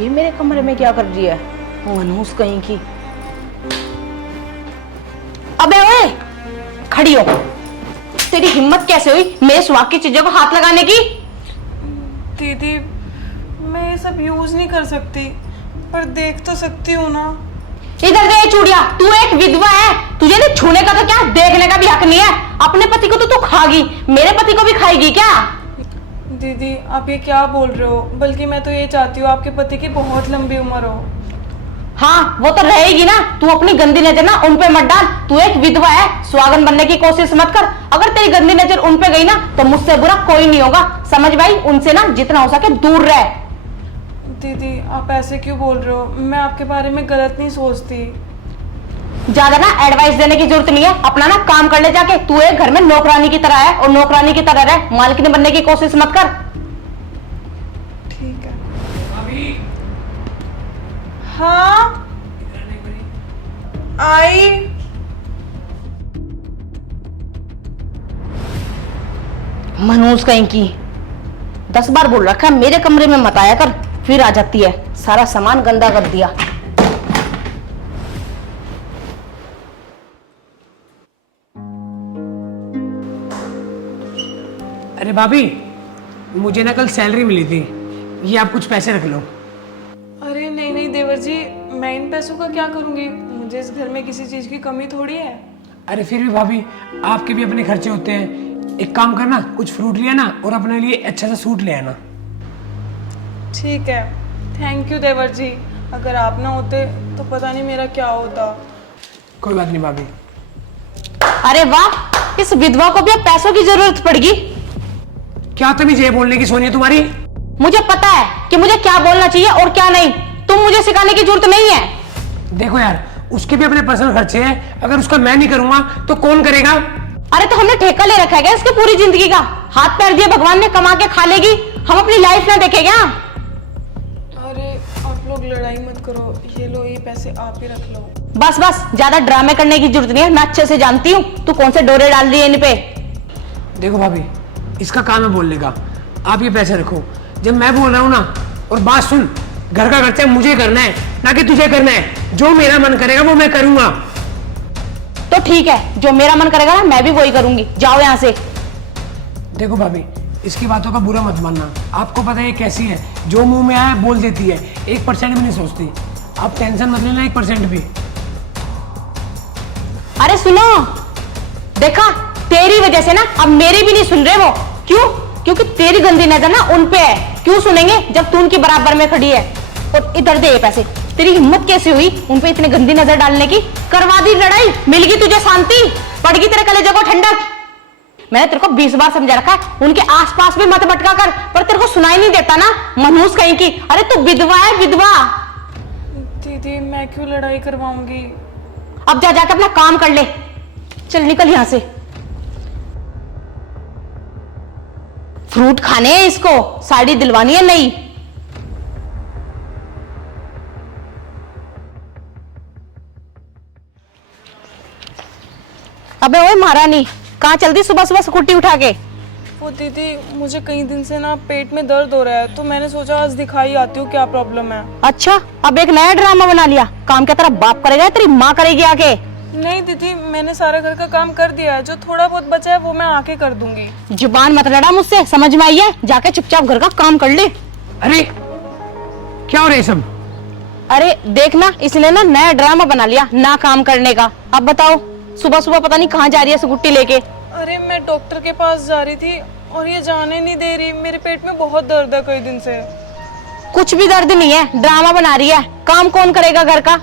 ये मेरे कमरे में क्या कर रही है? मनहूस कहीं की। अबे ओए, खड़ी हो। तेरी हिम्मत कैसे हुई मेरे सुहाग की चीजों को हाथ लगाने की? दीदी, मैं ये सब यूज नहीं कर सकती, पर देख तो सकती हूँ ना। इधर दे चूड़िया, तू एक विधवा है, तुझे नहीं छूने का तो क्या देखने का भी हक नहीं है। अपने पति को तो तू खागी, मेरे पति को भी खाएगी क्या? दीदी, आप ये क्या बोल रहे हो? बल्कि मैं तो ये चाहती हूँ आपके पति की बहुत लंबी उम्र हो। हाँ, वो तो रहेगी ना। तू अपनी गंदी नजर ना उन पे मत डाल। तू एक विधवा है, सुहागन बनने की कोशिश मत कर। अगर तेरी गंदी नजर उन पे गई ना तो मुझसे बुरा कोई नहीं होगा, समझ भाई। उनसे ना जितना हो सके दूर रह। दीदी, आप ऐसे क्यों बोल रहे हो? मैं आपके बारे में गलत नहीं सोचती। ज्यादा ना एडवाइस देने की जरूरत नहीं है, अपना ना काम कर ले जाके। तू एक घर में नौकरानी की तरह है और नौकरानी की तरह रह, मालकिन बनने की कोशिश मत कर। ठीक है। हाँ, आई। मनहूस कहीं की। 10 बार बोल रखा है मेरे कमरे में मत आया कर, फिर आ जाती है। सारा सामान गंदा कर दिया। अरे भाभी, मुझे ना कल सैलरी मिली थी, ये आप कुछ पैसे रख लो। अरे नहीं नहीं देवर जी, मैं इन पैसों का क्या करूंगी? मुझे इस घर में किसी चीज की कमी थोड़ी है। अरे फिर भी भाभी, आपके भी अपने खर्चे होते हैं। एक काम करना, कुछ फ्रूट ले आना और अपने लिए अच्छा सा सूट ले आना। ठीक है, थैंक यू देवर जी। अगर आप ना होते तो पता नहीं मेरा क्या होता। कोई बात नहीं भाभी। अरे वाह, इस विधवा को भी अब पैसों की जरूरत पड़ेगी। क्या तमीज है बोलने की सोनिया तुम्हारी? मुझे पता है कि मुझे क्या बोलना चाहिए और क्या नहीं। तुम मुझे सिखाने की जरूरत नहीं है। देखो यार, उसके भी अपने पर्सनल खर्चे हैं, अगर उसका मैं नहीं करूंगा तो कौन करेगा? अरे तो हमने ठेका ले रखा है क्या इसकी पूरी जिंदगी का? हाथ पैर दिए भगवान ने, कमा के खा लेगी, हम अपनी लाइफ ना देखें क्या? अरे आप लोग लड़ाई मत करो, ये लो, ये पैसे आप ही रख लो। बस बस, ज्यादा ड्रामे करने की जरूरत नहीं है, मैं अच्छे से जानती हूँ तू कौन से डोरे डाल रही है इन पे। देखो भाभी, इसका काम है बोलने का, आप ये पैसे रखो। जब मैं बोल रहा हूँ ना, और बात सुन, घर का खर्चा मुझे करना है ना कि तुझे करना है। जो मेरा मन करेगा वो मैं करूंगा। तो ठीक है, जो मेरा मन करेगा ना मैं भी वही करूंगी। जाओ यहाँ से। देखो भाभी, इसकी बातों का बुरा मत मानना। आपको पता है ये कैसी है, जो मुंह में आया बोल देती है, 1% भी नहीं सोचती। आप टेंशन मत लेना 1% भी। अरे सुनो, देखा तेरी वजह से ना अब मेरी भी नहीं सुन रहे वो। क्यों? क्योंकि तेरी गंदी नजर ना उन पे है। क्यों सुनेंगे जब तू उनकी बराबर में खड़ी है? और इधर दे ये पैसे। तेरी हिम्मत कैसे हुई उन पे इतनी गंदी नजर डालने की? करवा दी लड़ाई, मिल गई तुझे शांति, पड़ गई तेरे कलेजे को ठंडक। मैंने तेरे को 20 बार समझा रखा है, उनके आसपास भी मत भटका कर, पर तेरे को सुनाई नहीं देता ना, मनहूस कहीं की। अरे तू विधवा है, विधवा। दीदी, मैं क्यों लड़ाई करवाऊंगी? अब जा जाकर अपना काम कर ले। चल निकल यहां से। फ्रूट खाने हैं इसको, साड़ी दिलवानी है नई। अबे ओए महारानी, कहाँ चल दी सुबह सुबह स्कूटी उठा के? वो दीदी, मुझे कई दिन से ना पेट में दर्द हो रहा है, तो मैंने सोचा आज दिखाई आती हूँ क्या प्रॉब्लम है। अच्छा, अब एक नया ड्रामा बना लिया। काम क्या तेरा बाप करेगा या तेरी माँ करेगी आके? नहीं दीदी, मैंने सारा घर का काम कर दिया है, जो थोड़ा बहुत बचा है वो मैं आके कर दूंगी। जुबान मत लड़ा मुझसे, समझ में आई है? जाके चुपचाप घर का काम कर ले। अरे क्या हो रहा है सब? अरे देखना, इसने ना नया ड्रामा बना लिया ना काम करने का। अब बताओ, सुबह सुबह पता नहीं कहाँ जा रही है स्कूटी लेके। अरे मैं डॉक्टर के पास जा रही थी और ये जाने नहीं दे रही। मेरे पेट में बहुत दर्द है कई दिन से। कुछ भी दर्द नहीं है, ड्रामा बना रही है। काम कौन करेगा घर का?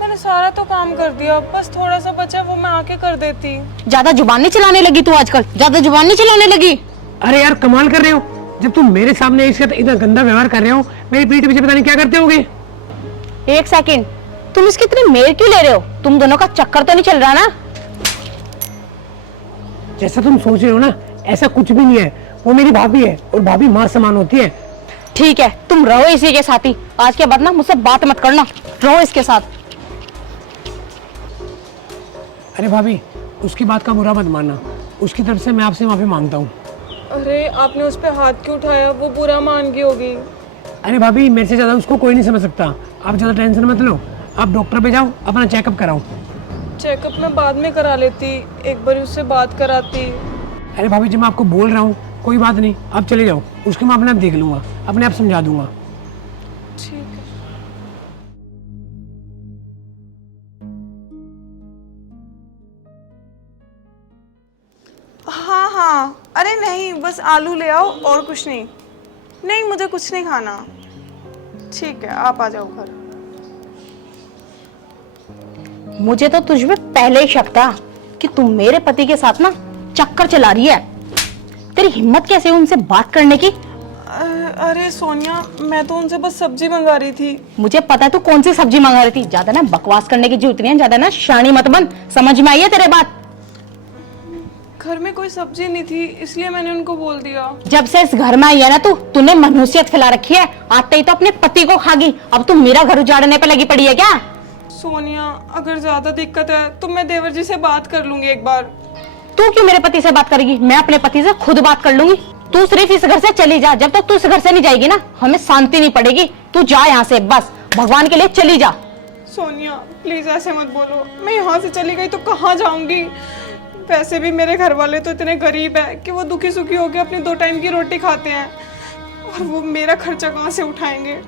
मैंने सारा तो काम कर दिया, बस थोड़ा सा बचा वो मैं आके कर देती। ज्यादा जुबान नहीं चलाने लगी तू आजकल, ज्यादा जुबान नहीं चलाने लगी। अरे यार, कमाल कर रहे हो। जब तुम मेरे सामने इसका इतना गंदा व्यवहार कर रहे हो, मेरी पीठ पीछे पता नहीं क्या करते होगे। एक सेकंड, तुम इसकी इतनी मेल क्यों ले रहे हो? तुम दोनों का चक्कर तो नहीं चल रहा ना? जैसा तुम सोच रहे हो ना, ऐसा कुछ भी नहीं है। वो मेरी भाभी है और भाभी माँ समान होती है। ठीक है, तुम रहो इसी के साथ ही। आज के बाद ना मुझसे बात मत करना, रहो इसके साथ। अरे भाभी, उसकी बात का बुरा मत मानना। उसकी तरफ से मैं आपसे माफी मांगता हूँ। अरे आपने उस पर हाथ क्यों उठाया? वो बुरा मान गई होगी। अरे भाभी, मेरे से ज्यादा उसको कोई नहीं समझ सकता। आप ज्यादा टेंशन मत लो, आप डॉक्टर पे जाओ, अपना चेकअप कराओ। चेकअप मैं बाद में करा लेती, एक बार उससे बात कराती। अरे भाभी, जब मैं आपको बोल रहा हूँ कोई बात नहीं, आप चले जाओ, उसके मैं अपने आप देख लूंगा, अपने आप समझा दूंगा। ठीक है। हाँ हाँ, अरे नहीं, बस आलू ले आओ और कुछ नहीं। नहीं, मुझे कुछ नहीं खाना। ठीक है, आप आ जाओ घर। मुझे तो तुझ में पहले ही शक था कि तू मेरे पति के साथ ना चक्कर चला रही है। तेरी हिम्मत कैसे हुई उनसे बात करने की? अरे सोनिया, मैं तो उनसे बस सब्जी मंगा रही थी। मुझे पता है तू कौन सी सब्जी मंगा रही थी। ज्यादा ना बकवास करने की जरूरत नहीं है, ज्यादा ना शानी मत बन। समझ में आई है तेरे बात? घर में कोई सब्जी नहीं थी, इसलिए मैंने उनको बोल दिया। जब से इस घर में आई है ना तूने मनुष्यत फैला रखी है। आते ही तो अपने पति को खागी, अब तू मेरा घर उजाड़ने पे लगी पड़ी है क्या? सोनिया, अगर ज्यादा दिक्कत है तो मैं देवर जी से बात कर लूंगी एक बार। तू क्यों मेरे पति से बात करेगी? मैं अपने पति से खुद बात कर लूंगी। तू सिर्फ इस घर से चली जा। जब तक तू इस घर से नहीं जाएगी ना, हमें शांति नहीं पड़ेगी। तू जा यहाँ से, बस भगवान के लिए चली जा। सोनिया प्लीज ऐसे मत बोलो। मैं यहाँ से चली गई तो कहाँ जाऊंगी? वैसे भी मेरे घर वाले तो इतने गरीब है कि वो दुखी सुखी होकर अपनी 2 टाइम की रोटी खाते हैं, और वो मेरा खर्चा कहाँ से उठाएंगे?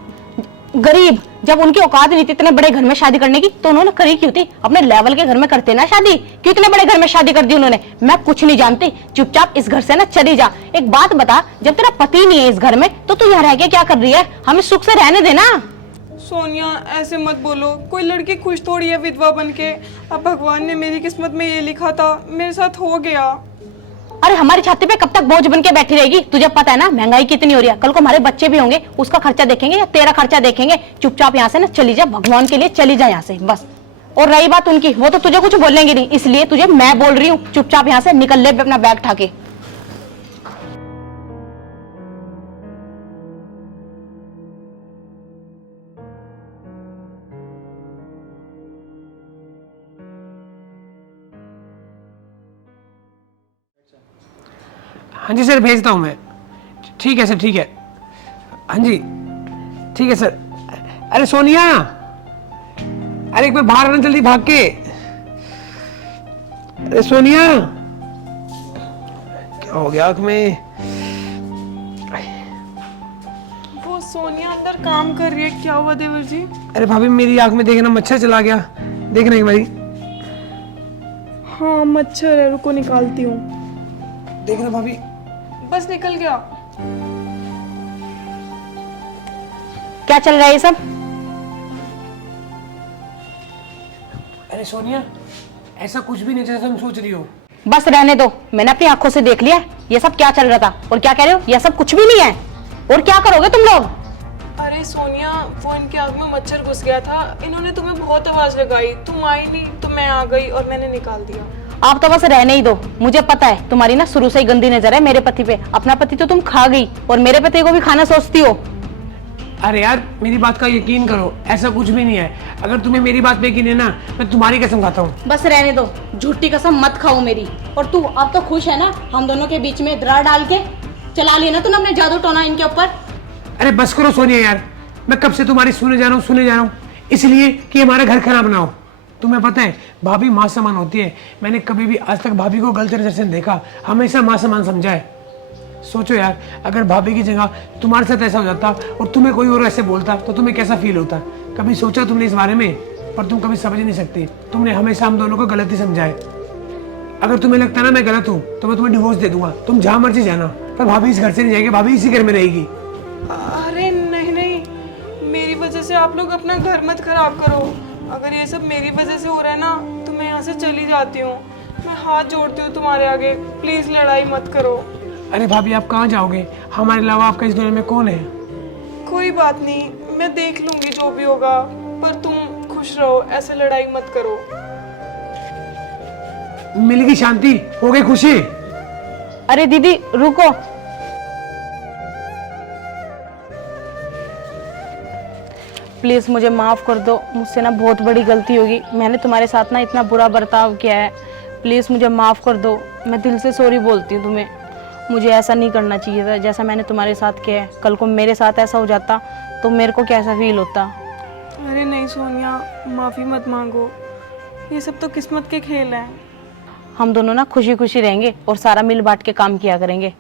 गरीब? जब उनकी औकात नहीं थी इतने बड़े घर में शादी करने की, तो उन्होंने करी क्यों थी? अपने लेवल के घर में करते ना शादी। क्यों इतने बड़े घर में शादी कर दी उन्होंने? मैं कुछ नहीं जानती, चुपचाप इस घर से ना चली जा। एक बात बता, जब तेरा पति नहीं है इस घर में तो तू यहाँ रह के क्या कर रही है? हमें सुख से रहने देना। सोनिया ऐसे मत बोलो, कोई लड़की खुश थोड़ी है विधवा बनके। अब भगवान ने मेरी किस्मत में ये लिखा था, मेरे साथ हो गया। अरे हमारी छाती पे कब तक बोझ बन के बैठी रहेगी? तुझे पता है ना महंगाई कितनी हो रही है। कल को हमारे बच्चे भी होंगे, उसका खर्चा देखेंगे या तेरा खर्चा देखेंगे? चुपचाप यहाँ से ना चली जा, भगवान के लिए चली जा यहाँ से बस। और रही बात उनकी, वो तो तुझे कुछ बोलेंगे नहीं, इसलिए तुझे मैं बोल रही हूँ, चुपचाप यहाँ से निकल ले अपना बैग उठा के। हाँ जी सर, भेजता हूँ मैं। ठीक है सर, ठीक है। हाँ जी ठीक है सर। अरे सोनिया, अरे एक बार बाहर आना जल्दी भाग के। अरे सोनिया, क्या हो गया आँख में? वो सोनिया अंदर काम कर रही है। क्या हुआ देवर जी? अरे भाभी, मेरी आँख में देखना मच्छर चला गया, देखना एक बारी। हाँ मच्छर है, रुको निकालती हूँ। देखना भाभी। बस निकल गया। क्या चल रहा है ये सब? अरे सोनिया, ऐसा कुछ भी नहीं जैसा तुम सोच रही हो। बस रहने दो, मैंने अपनी आंखों से देख लिया ये सब क्या चल रहा था। और क्या कह रहे हो? ये सब कुछ भी नहीं है। और क्या करोगे तुम लोग? अरे सोनिया, वो इनकी आँख में मच्छर घुस गया था, इन्होंने तुम्हें बहुत आवाज लगाई, तुम आई नहीं तो मैं आ गई और मैंने निकाल दिया। आप तो बस रहने ही दो। मुझे पता है तुम्हारी ना शुरू से ही गंदी नजर है मेरे पति पे। अपना पति तो तुम खा गई और मेरे पति को भी खाना सोचती हो। अरे यार, मेरी बात का यकीन करो, ऐसा कुछ भी नहीं है। अगर तुम्हें मेरी बात पे यकीन है ना, मैं तुम्हारी कसम खाता हूँ। बस रहने दो, झूठी कसम मत खाओ मेरी। और तू अब तो खुश है ना हम दोनों के बीच में दरार डाल के? चला लिया ना तूने अपने जादू टोना इनके ऊपर। अरे बस करो सोनिया यार, मैं कब से तुम्हारी सुने जा रहा हूँ, इसलिए कि हमारा घर खराब ना हो। तुम्हें पता है, भाभी माँ समान होती है। मैंने कभी भी आज तक भाभी को गलत नजर से नहीं देखा, हमेशा माँ समान समझा है। सोचो यार, अगर भाभी की जगह तुम्हारे साथ ऐसा हो जाता और तुम्हें कोई और ऐसे बोलता तो तुम्हें कैसा फील होता? कभी सोचा तुमने इस बारे में? पर तुम कभी समझ नहीं सकती। तुमने हमेशा हम दोनों को गलत ही समझा है। अगर तुम्हें लगता ना मैं गलत हूँ तो मैं तुम्हें डिवोर्स दे दूंगा, तुम जहाँ मर्जी जाना। पर भाभी इस घर से नहीं जाएगी, भाभी इसी घर में रहेगी। अरे नहीं नहीं, मेरी वजह से आप लोग अपना घर मत खराब करो। अगर ये सब मेरी वजह से हो रहा है ना तो मैं यहाँ से चली जाती हूँ। मैं हाथ जोड़ती हूँ तुम्हारे आगे, प्लीज लड़ाई मत करो। अरे भाभी, आप कहाँ जाओगे? हमारे अलावा आपका इस दुनिया में कौन है? कोई बात नहीं, मैं देख लूंगी जो भी होगा, पर तुम खुश रहो, ऐसे लड़ाई मत करो। मिलेगी शांति, हो गई खुशी। अरे दीदी रुको, प्लीज मुझे माफ कर दो। मुझसे ना बहुत बड़ी गलती होगी, मैंने तुम्हारे साथ ना इतना बुरा बर्ताव किया है। प्लीज मुझे माफ कर दो, मैं दिल से सॉरी बोलती हूँ तुम्हें। मुझे ऐसा नहीं करना चाहिए था जैसा मैंने तुम्हारे साथ किया है। कल को मेरे साथ ऐसा हो जाता तो मेरे को कैसा फील होता। अरे नहीं सोनिया, माफ़ी मत मांगो, ये सब तो किस्मत के खेल हैं। हम दोनों ना खुशी खुशी रहेंगे और सारा मिल बांट के काम किया करेंगे।